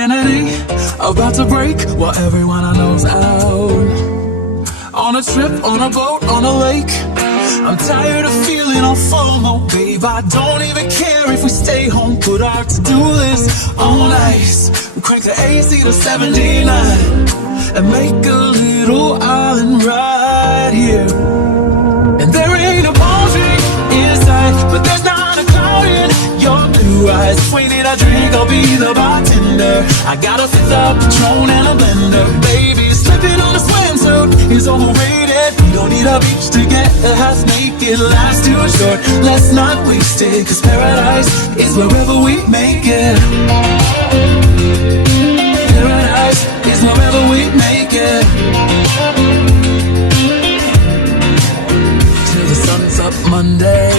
insanity about to break while everyone I know's out. On a trip, on a boat, on a lake, I'm tired of feeling all FOMO, babe. I don't even care if we stay home, put our to-do list on ice. We crank the AC to 79 and make a little island right here. And there ain't a palm tree in sight, but there's not a cloud in your blue eyes. If we need a drink, I'll be the bartender. I got a fifth of Patron and a blender, baby. Slipping on a swimsuit is overrated. We don't need a beach to get half naked. Life's too short, let's not waste it, 'cause paradise is wherever we make it. Paradise is wherever we make it. Till the sun's up Monday,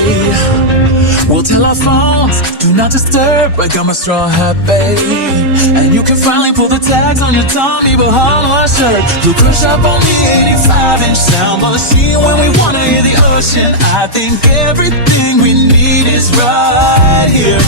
we'll tell our phones, do not disturb. I got my straw hat, babe, and you can finally pull the tags on your Tommy Bahama shirt. We'll crush up on the 85-inch sound machine when we wanna hear the ocean. I think everything we need is right here.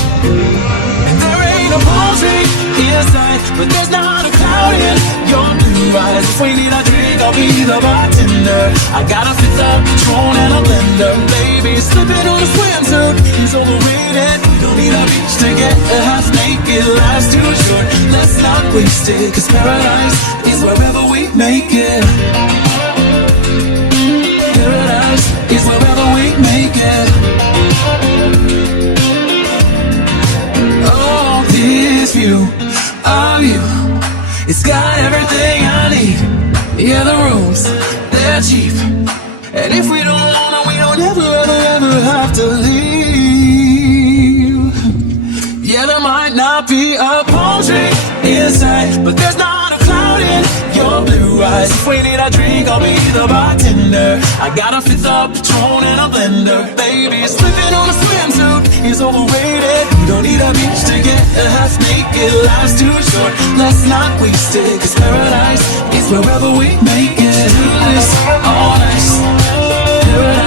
And there ain't a palm tree in sight, but there's not a cloud in your blue eyes. If we need a drink, I'll be the bartender. I got a fifth of Patron and a blender, baby. Slipping on a swimsuit is overrated. We don't need a beach to get half naked. Life's too short, let's not waste it, 'cause paradise is wherever we make it. Paradise is wherever we make it. Oh, this view of you, it's got everything I need. Yeah, the rooms, they're cheap, and if we don't want it, we don't ever have to leave. Yeah, there might not be a palm tree in sight, but there's not a cloud in your blue eyes. If we need a drink, I'll be the bartender. I got a fifth of Patron and a blender, baby. Slipping on a swimsuit is overrated. We don't need a beach to get half naked. Life's too short, let's not waste it, 'cause paradise is wherever we make it. Do this all night. Paradise